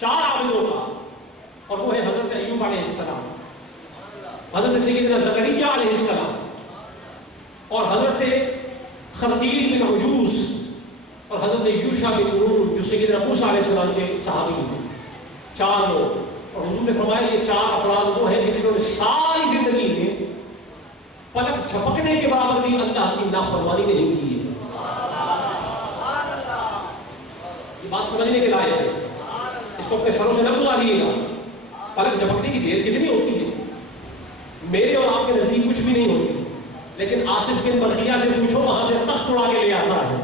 4 عابدوں کا، اور وہ ہے حضرت ایوب علیہ السلام، حضرت سیدنا زکریا علیہ السلام، اور حضرت خلقیل بن عجوز، اور حضرت یوشع بن نون جو سیدنا موسیٰ علیہ السلام کے صحابی ہیں، 4 لوگ. اور حضور نے فرمایا یہ 4 افراد وہ ہیں کہ جنہوں نے ساری زندگی میں پلک جھپکنے کے برابر بھی اللہ کی نافرمانی نہیں کی ہے. یہ بات سمجھنے کے لائق ہے، اس کو اپنے سروں سے نہ گزاریے گا. پلک جھپکنے کی دیر کتنی ہوتی ہے؟ میرے اور آپ کے نزدیک کچھ بھی نہیں ہوتی، لیکن آصف بن بلخیہ سے پوچھو، وہاں سے تخت اڑا کے لے آتا ہے.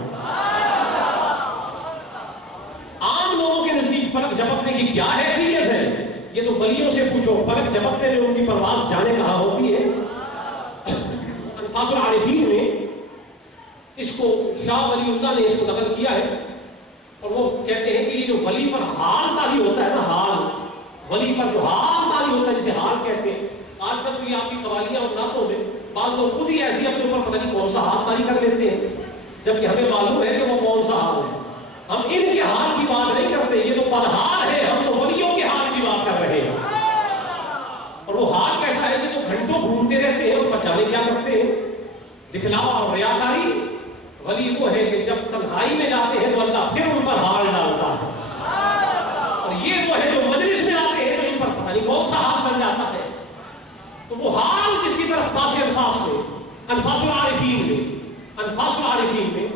عام لوگوں کے نزدیک پلک جھپکنے کی کیا حیثیت ہے؟ یہ تو ولیوں سے پوچھو، پلک جھپکتے ہوئے ان کی پرواز جانے کہاں ہوتی ہے. انفاس العارفین میں اس کو شاہ ولی اللہ نے اس کو نقل کیا ہے، اور وہ کہتے ہیں کہ یہ جو ولی پر حال تالی ہوتا ہے نا، حال ولی پر جو حال تالی ہوتا ہے جسے حال کہتے ہیں. آج کل تو یہ آپ کی قوالیاں اور نعتوں میں بعض لوگ خود ہی ایسی اپنے اوپر پتہ نہیں کون سا حال تالی کر لیتے ہیں، جبکہ ہمیں معلوم ہے کہ وہ کون سا حال ہے. ہم ان کے حال کی بات نہیں کرتے، یہ تو بدحال ہے، ہم تو ولیوں کے حال کی بات کر رہے ہیں. اور وہ حال کیسا ہے کہ جو گھنٹوں گھومتے رہتے ہیں اور بچانے کیا کرتے ہیں؟ دکھلاوا اور ریاکاری. ولی وہ ہے کہ جب تنہائی میں جاتے ہیں تو اللہ پھر ان پر حال ڈالتا ہے، اور یہ وہ ہے جو مجلس میں آتے ہیں تو ان پر پتہ نہیں کون سا حال بن جاتا ہے. تو وہ حال جس کی طرف پاس انفاس میں، انفاس العارفین میں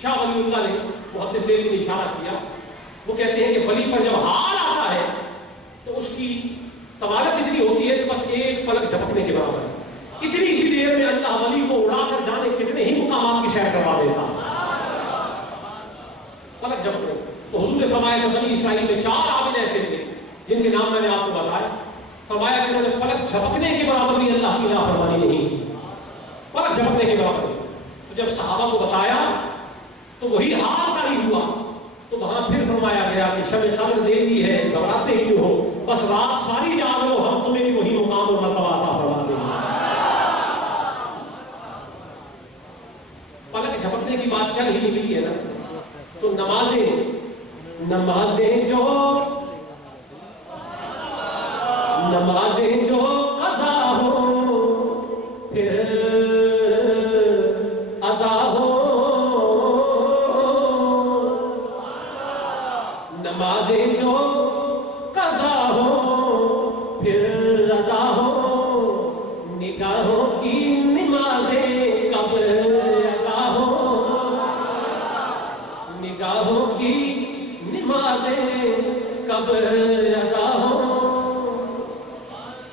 شاہ ولی اللہ نے محدث دہلوی نے اشارہ کیا. وہ کہتے ہیں کہ ولی پر جب حال آتا ہے تو اس کی طوالت اتنی ہوتی ہے کہ بس ایک پلک جھپکنے کے برابر ہے. اتنی سی دیر میں اللہ ولی کو اڑا کر جانے کتنے ہی مقامات کی سیر کروا دیتا پلک جھپکنے. تو حضور نے فرمایا کہ بنی اسرائیل میں 4 عابد ایسے تھے جن کے نام میں نے آپ کو بتایا. فرمایا کہ انہوں نے پلک جھپکنے کے برابر بھی اللہ کی نافرمانی نہیں کی، پلک جھپکنے کے برابر. تو جب صحابہ کو بتایا تو وہی حال تاری ہوا. تو وہاں پھر فرمایا گیا کہ شب قدر دے دی ہے، گھبراتے کیوں ہو، بس رات ساری جاگ لو، ہم تمہیں بھی وہی مقام اور مرتبہ عطا فرما دیں گے. پلک جھپکنے کی بات چل ہی نکلی ہے نا، تو نمازیں جو قضا ہو پھر ادا ہو، نمازیں جو قضا ہو پھر ادا ہو، نگاہوں کی نمازیں کب ادا ہو، نگاہوں کی نمازیں کب ادا ہو.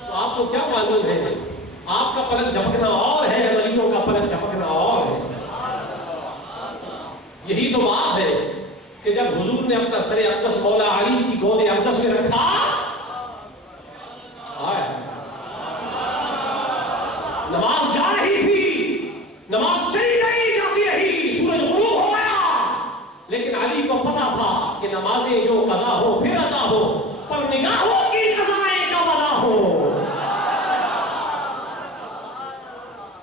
تو آپ کو کیا معلوم ہے؟ آپ کا پلک جھپکنا اور ہے، ولیوں کا پلک جھپکنا اور ہے. یہی تو بات ہے کہ جب حضور نے اپنا سر اقدس مولا علی کی گود اقدس میں رکھا، نماز جا رہی تھی، نماز چلی گئی، جاتی رہی، سورج غروب ہو گیا، لیکن علی کو پتا تھا کہ نمازیں جو قضا ہو پھر ادا ہو، پر نگاہوں کی قضائیں کب ادا ہو.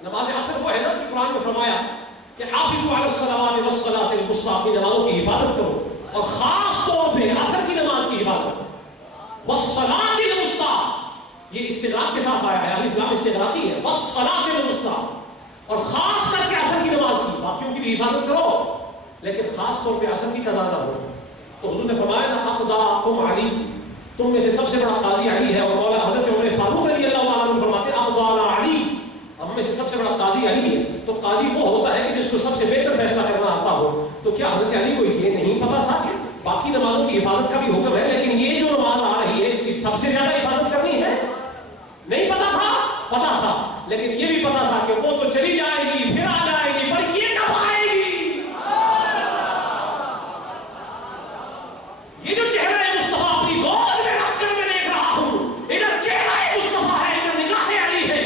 نماز عصر وہ ہے نا کہ قرآن میں فرمایا کہ حافظوا علی الصلوات والصلاۃ الوسطیٰ، اپنی نمازوں کی حفاظت کرو، اور خاص طور پہ عصر کی نماز کی حفاظت. والصلاۃ الوسطیٰ یہ استغراق کے ساتھ آیا ہے، الف لام استغراقی ہے. والصلاۃ الوسطیٰ، اور خاص کر کے عصر کی نماز کی، باقیوں کی بھی حفاظت کرو لیکن خاص طور پہ عصر کی قضا نہ ہو. تو حضور نے فرمایا نا اقضاکم علی، تم میں سے سب سے بڑا قاضی علی ہے. اور مولانا حضرت عمر فاروق رضی اللہ تعالیٰ عنہ فرماتے ہیں اقضانا علی، ہم میں سے سب سے بڑا قاضی علی ہے. تو قاضی وہ ہوتا ہے کہ جس کو سب سے بہتر فیصلہ کرنا آتا ہو. تو کیا حضرت علی کو یہ نہیں پتا تھا کہ باقی نمازوں کی حفاظت کا بھی حکم ہے، لیکن یہ جو نماز آ رہی ہے اس کی سب سے زیادہ حفاظت کرنی ہے؟ نہیں پتا تھا، پتا تھا، لیکن یہ بھی پتا تھا کہ وہ تو چلی جائے گی پھر آ جائے گی، پر یہ کب آئے گی؟ یہ جو چہرہ مصطفیٰ اپنی گود میں رکھ کر میں دیکھ رہا ہوں، ادھر چہرہ مصطفیٰ ہے، ادھر نگاہ علی ہے،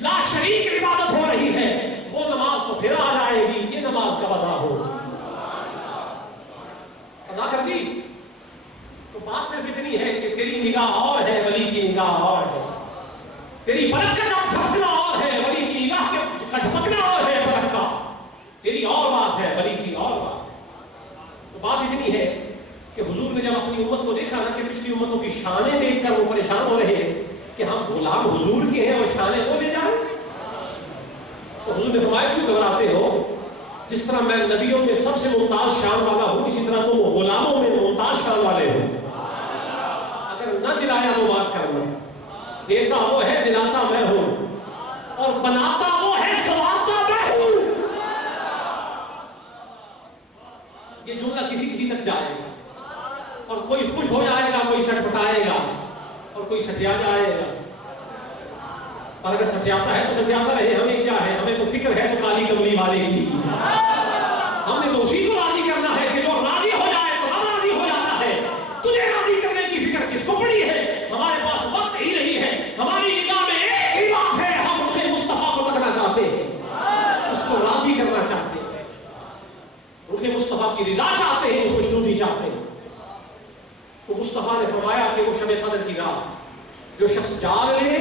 لا شریک عبادت ہو رہی ہے، وہ نماز تو پھر آ جائے گی، یہ نماز کب ادا ہو؟ ادا کر دی. تو بات صرف اتنی ہے کہ تیری نگاہ اور ہے، ولی کی نگاہ اور ہے. تیری پلک کا جھپکنا اور ہے، ولی کی نگاہ کا جھپکنا اور ہے. پلک کا تیری اور بات ہے، ولی کی اور بات. تو بات اتنی ہے کہ حضور نے جب اپنی امت کو دیکھا نا کہ پچھلی امتوں کی شانیں دیکھ کر وہ پریشان ہو رہے ہیں کہ ہم غلام حضور کے ہیں اور شانیں وہ لے جائیں، تو حضور نے فرمایا کیوں گھبراتے ہو؟ جس طرح میں نبیوں میں سب سے ممتاز شان والا ہوں، اسی طرح تم غلاموں میں ممتاز شان والے ہو۔ اگر نہ دلایا تو بات کرنا، دیتا وہ ہے، دلاتا میں ہوں، اور بناتا وہ ہے، سنوارتا میں ہوں۔ یہ جملہ کسی تک جائے گا، اور کوئی خوش ہو جائے گا، کوئی سٹ پٹائے گا، اور کوئی سٹیا جائے گا۔ اور اگر سٹیاتا ہے تو سٹیاتا رہے، ہمیں کیا ہے؟ ہمیں تو فکر ہے تو کالی کملی والے کی، ہم نے تو اسی کو راضی کرنا ہے کہ جو راضی ہو جائے تو ہم راضی ہو جاتا ہے۔ تجھے راضی کرنے کی فکر کس کو پڑی ہے؟ ہمارے پاس وقت ہی نہیں ہے، ہماری نگاہ میں ایک ہی بات ہے، ہم اسے مصطفیٰ کو تکنا چاہتے ہیں، اس کو راضی کرنا چاہتے ہیں، اسے مصطفیٰ کی رضا چاہتے ہیں، خوشنودی چاہتے ہیں۔ تو مصطفیٰ نے فرمایا کہ وہ شب قدر کی رات جو شخص جاگ لے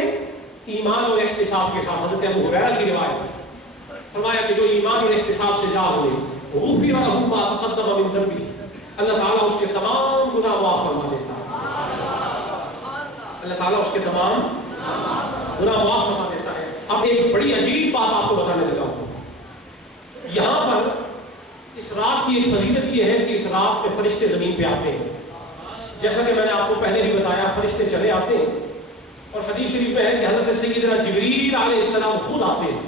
ایمان اور احتساب کے ساتھ، حضرت ابو ہریرہ کی روایت ہے، فرمایا کہ جو ایمان اور احتساب سے جاگ لے غفر لہ ما تقدم من ذنبہ، اللہ تعالیٰ اس کے تمام گناہ معاف فرما دیتا ہے، اللہ تعالیٰ اس کے تمام گناہ معاف فرما دیتا ہے۔ اب ایک بڑی عجیب بات آپ کو بتانے لگا ہوں، یہاں پر اس رات کی ایک فضیلت یہ ہے کہ اس رات میں فرشتے زمین پہ آتے ہیں، جیسا کہ میں نے آپ کو پہلے بھی بتایا، فرشتے چلے آتے ہیں، اور حدیث شریف میں ہے کہ حضرت سیدنا جبریل علیہ السلام خود آتے ہیں،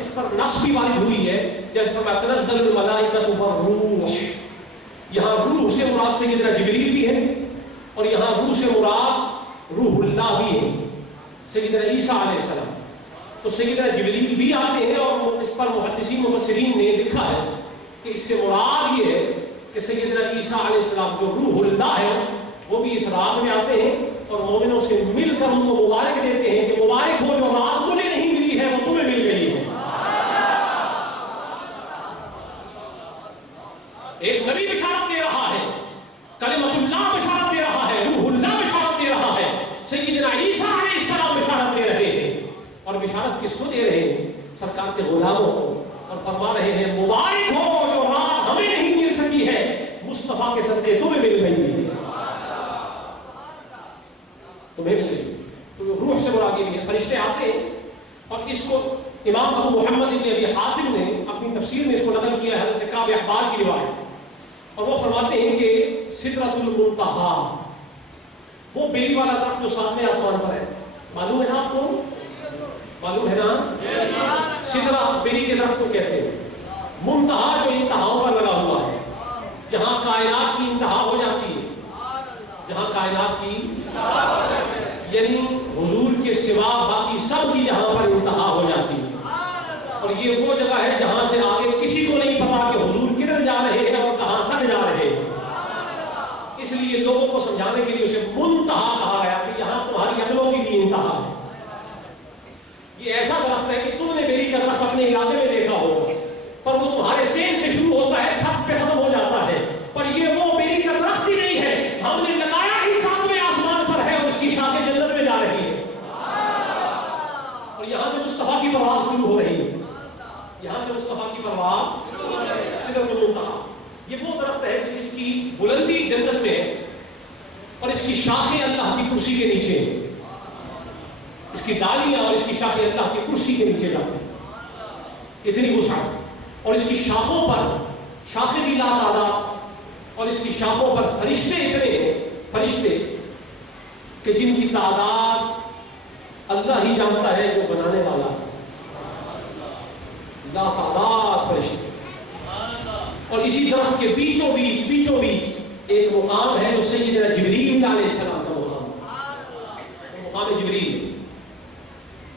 اس پر نص بھی وارد ہوئی ہے، جیسے فرمایا تنزل الملائکۃ والروح، یہاں روح سے مراد سیدنا جبریل بھی ہے، اور یہاں روح سے مراد روح اللہ بھی ہے، سیدنا عیسیٰ علیہ السلام۔ تو سیدنا جبریل بھی آتے ہیں، اور اس پر محدثین مفسرین نے لکھا ہے کہ اس سے مراد یہ ہے کہ سیدنا عیسیٰ علیہ السلام جو روح اللہ ہے وہ بھی اس رات میں آتے ہیں، اور مومنوں سے مل کر ان کو مبارک دیتے ہیں کہ مبارک ہو، جو رات مجھے نہیں ملی ہے وہ تمہیں مل گئی ہے۔ ایک نبی بشارت دے رہا ہے، کلمۃ اللہ بشارت دے رہا ہے، روح اللہ بشارت دے رہا ہے، سیدنا عیسیٰ علیہ السلام بشارت دے رہے ہیں، اور بشارت کس کو دے رہے ہیں؟ سرکار کے غلاموں کو، اور فرما رہے ہیں مبارک ہو، جو رات ہمیں نہیں مل سکی ہے مصطفیٰ کے صدقے تمہیں مل گئی ہے، تمہیں مل گئی۔ تو روح سے مراد یہ ہے، فرشتے آتے ہیں، اور اس کو امام ابو محمد ابن ابی حاتم نے اپنی تفسیر میں اس کو نقل کیا ہے، حضرت کعب احبار کی روایت، اور وہ فرماتے ہیں کہ سدرۃ المنتہا، وہ بیری والا درخت جو ساتویں آسمان پر ہے، معلوم ہے نا آپ کو؟ معلوم ہے نا؟ سدرہ بیری کے درخت کو کہتے ہیں، منتہا جو انتہاؤں پر لگا ہوا ہے، جہاں کائنات کی انتہا ہو جاتی ہے، جہاں کائنات کی یعنی حضور کے سوا باقی سب کی جہاں پر انتہا ہو جاتی ہے، اور یہ وہ جگہ ہے جہاں سے آگے کسی کو نہیں پتا کہ حضور کدھر جا رہے ہیں اور کہاں تک جا رہے ہیں، اس لیے لوگوں کو سمجھانے کے لیے اسے منتہا کہا گیا کہ یہاں تمہاری عقلوں کی بھی انتہا ہے۔ یہ ایسا درخت ہے کہ تم نے میری کا درخت اپنے علاقے میں دیکھا ہوگا، پر وہ تمہارے سین سے شروع ہوتا ہے، چھت پہ ختم ہو جاتا ہے، پر یہ وہ میری کا درخت ہی نہیں ہے، ہم نے لگایا ہی ساتویں آسمان پر ہے، اور اس کی شاخیں جنت میں جا رہی ہے، اور یہاں سے مصطفیٰ کی پرواز شروع ہو رہی ہے، یہاں سے مصطفیٰ کی پرواز سدرۃ المنتہا۔ یہ وہ درخت ہے کہ جس کی بلندی جنت میں ہے، اور اس کی شاخیں اللہ کی کرسی کے نیچے ہیں، اس کی ڈالیاں اور اس کی شاخیں اللہ کی کرسی کے نیچے جاتی ہیں، اتنی وسعت، اور اس کی شاخوں پر شاخیں بھی لا تعداد، اور اس کی شاخوں پر فرشتے اتنے فرشتے کہ جن کی تعداد اللہ ہی جانتا ہے جو بنانے والا، لا تعداد فرشتے، اور اسی درخت کے بیچوں بیچ ایک مقام ہے جو سیدنا جبریل علیہ السلام کا مقام جبریل۔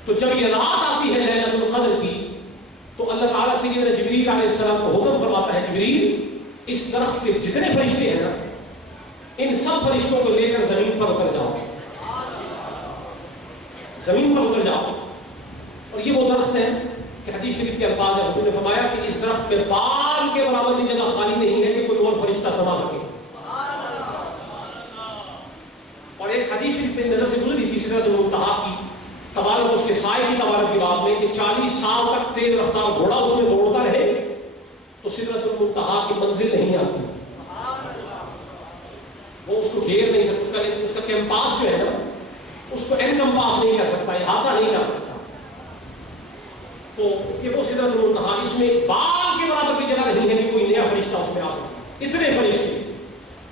تو جب یہ رات آتی ہے لیلۃ القدر کی، تو اللہ تعالیٰ سیدنا جبریل علیہ السلام کو حکم فرماتا ہے، جبریل اس درخت کے جتنے فرشتے ہیں نا، ان سب فرشتوں کو لے کر زمین پر اتر جاؤ، زمین پر اتر جاؤ۔ اور یہ وہ درخت ہے کہ حدیث شریف کے الفاظ میں حضور نے فرمایا کہ اس درخت میں بال کے برابر کی جگہ خالی نہیں ہے کہ کوئی اور فرشتہ سما سکے۔ اور ایک حدیث شریف میں نظر سے گزری تھی سدرۃ المنتہا کی طوالت، اس کے سائے کی طوالت کی بات میں کہ 40 سال تک تیز رفتار گھوڑا اس میں دوڑتا رہے تو سدرۃ المنتہا کی منزل نہیں آتی، وہ اس کو گھیر نہیں سکتا، اس کا کیمپاس جو ہے نا اس کو انکمپاس نہیں کر سکتا، احاطہ نہیں کر سکتا. تو یہ وہ سدرۃ المنتہا، اس میں بال کے برابر کی جگہ نہیں ہے کہ کوئی نیا فرشتہ اس میں آ سکتا. اتنے فرشتے.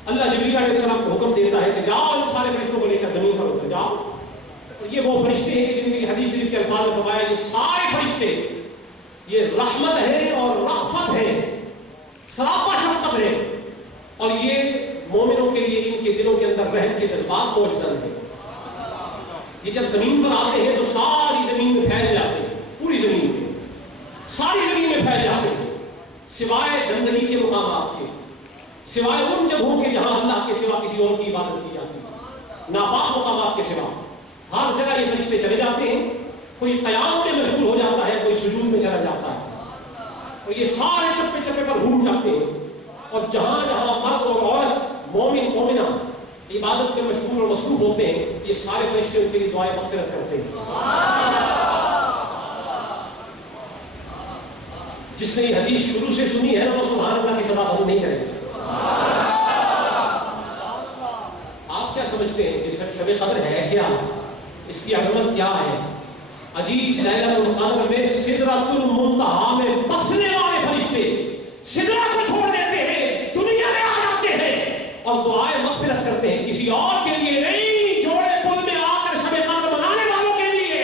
اللہ جبریل علیہ السلام کو حکم دیتا ہے کہ جاؤ ان سارے فرشتوں کو لے کر زمین پر اتر جاؤ. اور یہ وہ فرشتے ہیں کہ جن کی حدیث شریف کے الفاظ میں فرمایا، یہ سارے فرشتے یہ رحمت ہے اور رأفت ہے، سراپا شفقت ہے، اور یہ مومنوں کے لیے ان کے دلوں کے اندر رحم کے جذبات موجود ہیں. یہ جب زمین پر آتے ہیں تو ساری زمین میں پھیل جاتے ہیں، پوری زمین میں، ساری زمین میں پھیل جاتے ہیں، سوائے گندگی کے مقامات کے، سوائے ان جگہوں کے جہاں اللہ کے سوا کسی اور کی عبادت کی جاتی ہے، ناپاک مقامات کے سوا ہر جگہ یہ فرشتے چلے جاتے ہیں. کوئی قیام میں مشغول ہو جاتا ہے، کوئی سجود میں چلا جاتا ہے، اور یہ سارے چپے چپے پر گھوم جاتے ہیں. اور جہاں جہاں مرد اور عورت، مومن مومنہ عبادت میں مشغول اور مصروف ہوتے ہیں، یہ سارے فرشتے ان کے لیے دعائیں مغفرت کرتے ہیں. جس نے یہ حدیث شروع سے سنی ہے وہ سبحان اللہ کی سبا بند نہیں کرے گا. آپ کیا سمجھتے ہیں کہ شب قدر ہے کیا؟ اس کی عظمت کیا ہے؟ عجیب لیلۃ القدر میں سدرۃ المنتہا میں بسنے والے فرشتے سدرہ کو چھوڑ دیتے ہیں، دنیا میں آ جاتے ہیں اور دعائیں مغفرت کرتے ہیں. کسی اور کے لیے نہیں، جوڑے پل میں آ کر شب قدر منانے والوں کے لیے.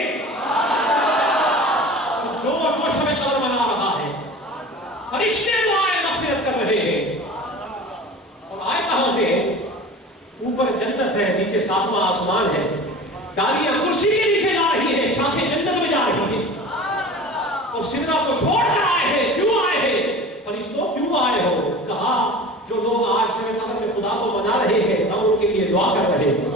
جو شب قدر منا رہا ہے، فرشتے دعائیں مغفرت کر رہے ہیں. اور آئے کہاں سے؟ اوپر جنت ہے، نیچے ساتواں آسمان ہے. ڈالیاں کرسی کے نیچے جا رہی ہے، شاخیں جنت میں جا رہی ہے. اور سدرہ کو چھوڑ کر آئے ہیں. کیوں آئے ہیں؟ فرشتوں کیوں آئے ہو؟ کہا جو لوگ آج شب قدر میں خدا کو منا رہے ہیں، ہم ان کے لیے دعا کر رہے ہیں.